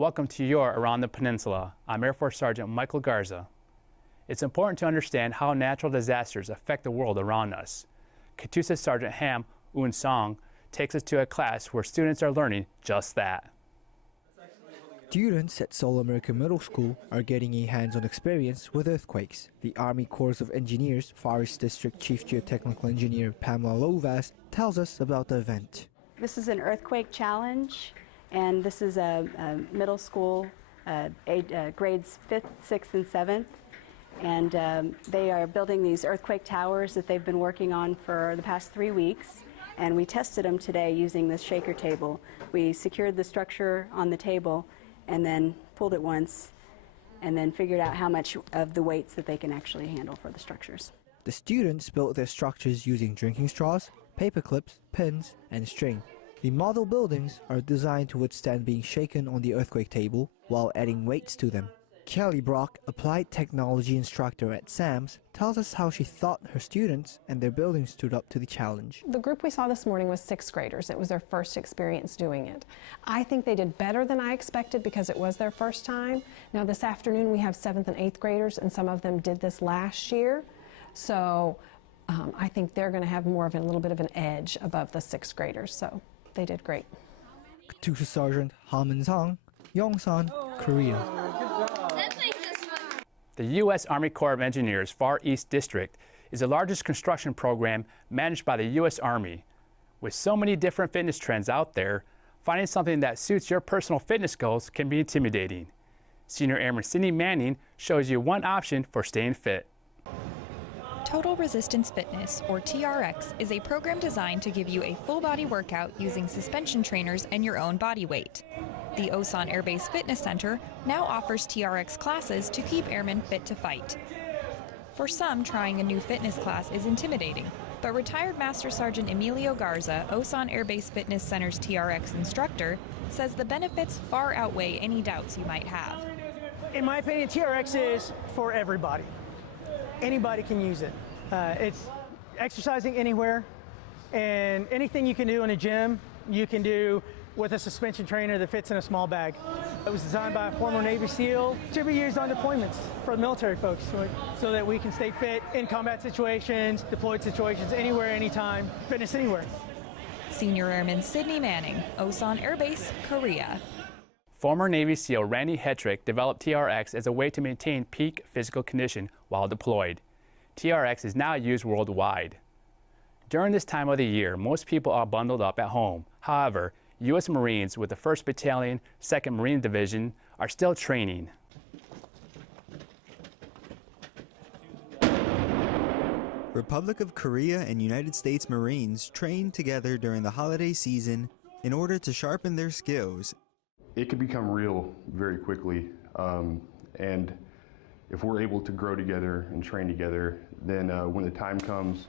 Welcome to your Around the Peninsula. I'm Air Force Sergeant Michael Garza. It's important to understand how natural disasters affect the world around us. Katusa Sergeant Ham Un Song takes us to a class where students are learning just that. Students at Seoul American Middle School are getting a hands-on experience with earthquakes. The Army Corps of Engineers Far East District Chief Geotechnical Engineer Pamela Lovas tells us about the event. This is an earthquake challenge, and this is a middle school, grades 5th, 6th, and 7th. And they are building these earthquake towers that they've been working on for the past 3 weeks. And we tested them today using this shaker table. We secured the structure on the table and then pulled it once and then figured out how much of the weights that they can actually handle for the structures. The students built their structures using drinking straws, paper clips, pins, and string. The model buildings are designed to withstand being shaken on the earthquake table while adding weights to them. Kelly Brock, applied technology instructor at SAMS, tells us how she thought her students and their buildings stood up to the challenge. The group we saw this morning was 6th graders. It was their first experience doing it. I think they did better than I expected because it was their first time. Now this afternoon we have 7th and 8th graders, and some of them did this last year. So I think they're going to have more of a little bit of an edge above the 6th graders. So they did great. Katusa Sergeant Haman Song, Yongsan, Korea. The U.S. Army Corps of Engineers Far East District is the largest construction program managed by the U.S. Army. With so many different fitness trends out there, finding something that suits your personal fitness goals can be intimidating. Senior Airman Sydney Manning shows you one option for staying fit. Total Resistance Fitness, or TRX, is a program designed to give you a full-body workout using suspension trainers and your own body weight. The Osan Air Base Fitness Center now offers TRX classes to keep airmen fit to fight. For some, trying a new fitness class is intimidating, but retired Master Sergeant Emilio Garza, Osan Air Base Fitness Center's TRX instructor, says the benefits far outweigh any doubts you might have. In my opinion, TRX is for everybody. Anybody can use it. It's exercising anywhere, and anything you can do in a gym, you can do with a suspension trainer that fits in a small bag. It was designed by a former Navy SEAL to be used on deployments for the military folks, so that we can stay fit in combat situations, deployed situations, anywhere, anytime, fitness anywhere. Senior Airman Sydney Manning, Osan Air Base, Korea. Former Navy SEAL Randy Hetrick developed TRX as a way to maintain peak physical condition while deployed. TRX is now used worldwide. During this time of the year, most people are bundled up at home. However, U.S. Marines with the 1st Battalion, 2nd Marine Division are still training. Republic of Korea and United States Marines train together during the holiday season in order to sharpen their skills. It can become real very quickly, and if we're able to grow together and train together, then when the time comes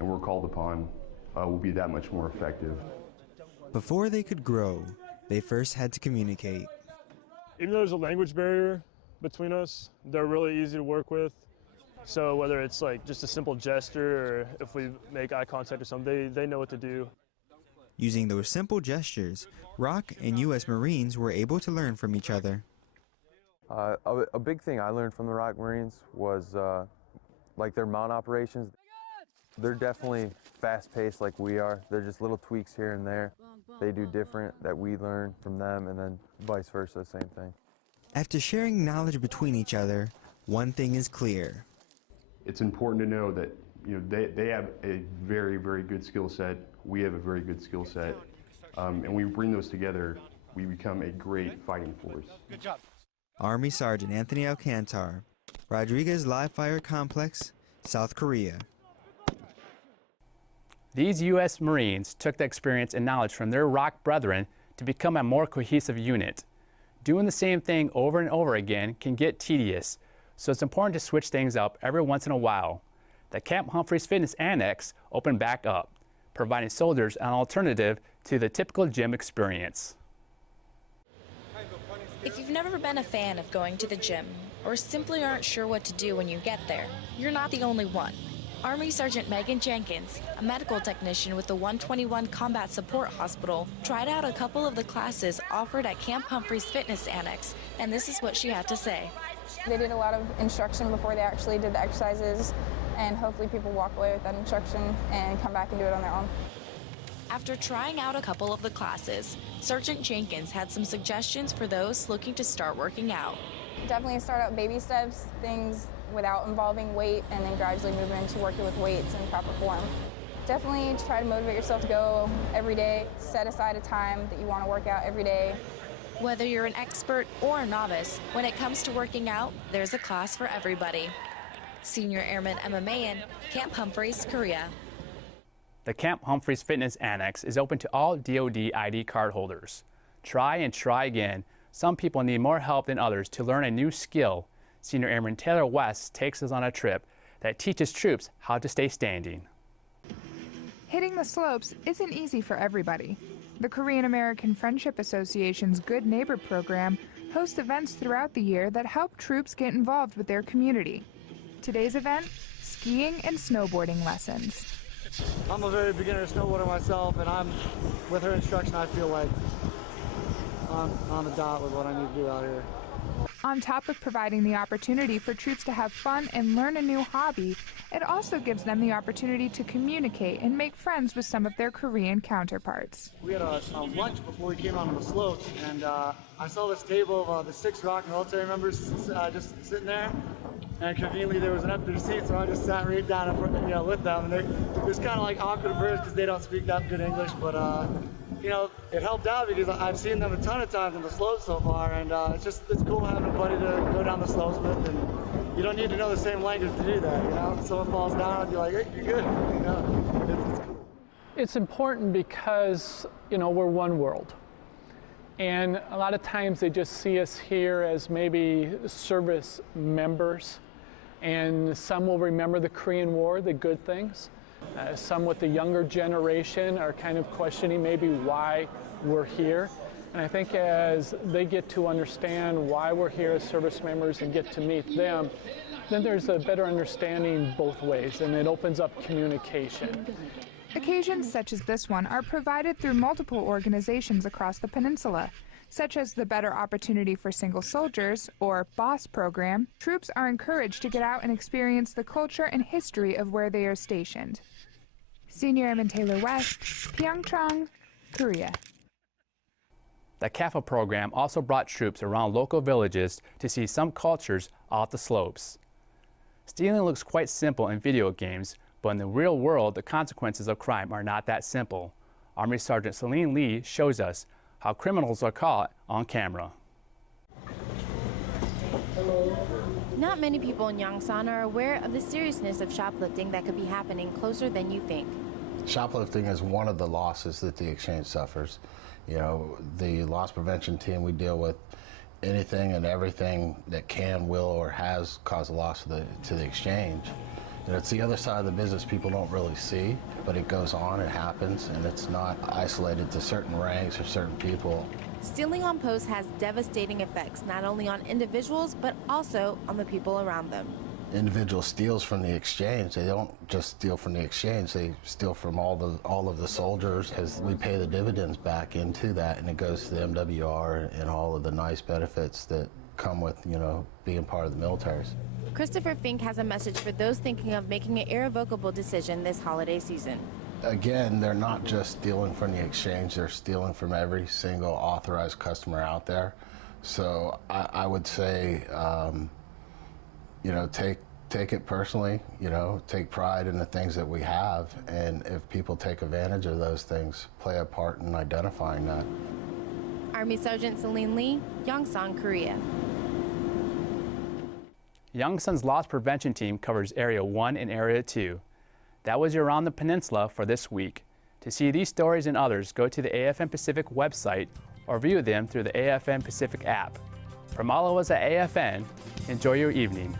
and we're called upon, we'll be that much more effective. Before they could grow, they first had to communicate. Even though there's a language barrier between us, they're really easy to work with. So whether it's like just a simple gesture or if we make eye contact or something, they know what to do. Using those simple gestures, ROC and U.S. Marines were able to learn from each other. A big thing I learned from the ROC Marines was like their mount operations. They're definitely fast-paced like we are. They're just little tweaks here and there. They do different that we learn from them, and then vice versa, same thing. After sharing knowledge between each other, one thing is clear. It's important to know that they have a very, very good skill set. We have a very good skill set. And we bring those together, we become a great fighting force. Good job. Army Sergeant Anthony Alcantar, Rodriguez Live Fire Complex, South Korea. These U.S. Marines took the experience and knowledge from their ROC brethren to become a more cohesive unit. Doing the same thing over and over again can get tedious, so it's important to switch things up every once in a while. The Camp Humphreys Fitness Annex opened back up, providing soldiers an alternative to the typical gym experience. If you've never been a fan of going to the gym, or simply aren't sure what to do when you get there, you're not the only one. Army Sergeant Megan Jenkins, a medical technician with the 121 Combat Support Hospital, tried out a couple of the classes offered at Camp Humphreys Fitness Annex, and this is what she had to say. They did a lot of instruction before they actually did the exercises, and hopefully people walk away with that instruction and come back and do it on their own. After trying out a couple of the classes, Sergeant Jenkins had some suggestions for those looking to start working out. Definitely start out baby steps, things without involving weight, and then gradually move into working with weights in proper form. Definitely try to motivate yourself to go every day. Set aside a time that you want to work out every day. Whether you're an expert or a novice, when it comes to working out, there's a class for everybody. Senior Airman Emma Mayen, Camp Humphreys, Korea. The Camp Humphreys Fitness Annex is open to all DoD ID card holders. Try and try again. Some people need more help than others to learn a new skill. Senior Airman Taylor West takes us on a trip that teaches troops how to stay standing. Hitting the slopes isn't easy for everybody. The Korean American Friendship Association's Good Neighbor program hosts events throughout the year that help troops get involved with their community. Today's event, skiing and snowboarding lessons. I'm a very beginner snowboarder myself, and with her instruction, I feel like I'm on the dot with what I need to do out here. On top of providing the opportunity for troops to have fun and learn a new hobby, it also gives them the opportunity to communicate and make friends with some of their Korean counterparts. We had a lunch before we came onto the slopes, and I saw this table of the 6 ROK military members just sitting there, and conveniently there was an empty seat, so I just sat right down in front, with them. And it was kind of like awkward at first because they don't speak that good English, but it helped out because I've seen them a ton of times on the slopes so far, and it's cool having a buddy to go down the slopes with, and you don't need to know the same language to do that, If someone falls down, I'd be like, hey, you're good, it's cool. It's important because, we're one world. And a lot of times they just see us here as maybe service members, and some will remember the Korean War, the good things. Some with the younger generation are kind of questioning maybe why we're here. And I think as they get to understand why we're here as service members and get to meet them, then there's a better understanding both ways, and it opens up communication. Occasions such as this one are provided through multiple organizations across the peninsula, such as the Better Opportunity for Single Soldiers, or BOSS program. Troops are encouraged to get out and experience the culture and history of where they are stationed. Senior Airman Taylor West, Pyeongchang, Korea. The CAFA program also brought troops around local villages to see some cultures off the slopes. Stealing looks quite simple in video games, but in the real world, the consequences of crime are not that simple. Army Sergeant Celine Lee shows us how criminals are caught on camera. Not many people in Yongsan are aware of the seriousness of shoplifting that could be happening closer than you think. Shoplifting is one of the losses that the exchange suffers. The loss prevention team, we deal with anything and everything that can, will, or has caused a loss to the exchange. It's the other side of the business people don't really see, but it goes on, it happens, and it's not isolated to certain ranks or certain people. Stealing on post has devastating effects, not only on individuals, but also on the people around them. Individual steals from the exchange. They don't just steal from the exchange, they steal from all of the soldiers, because we pay the dividends back into that, and it goes to the MWR and all of the nice benefits that come with, being part of the militaries. Christopher Fink has a message for those thinking of making an irrevocable decision this holiday season. Again, they're not just stealing from the exchange, they're stealing from every single authorized customer out there. So I would say, take it personally, take pride in the things that we have, and if people take advantage of those things, play a part in identifying that. Army Sergeant Celine Lee, Yongsan, Korea. Yongsan's loss prevention team covers Area 1 and Area 2. That was your Around the Peninsula for this week. To see these stories and others, go to the AFN Pacific website or view them through the AFN Pacific app. From all of us at AFN, enjoy your evening.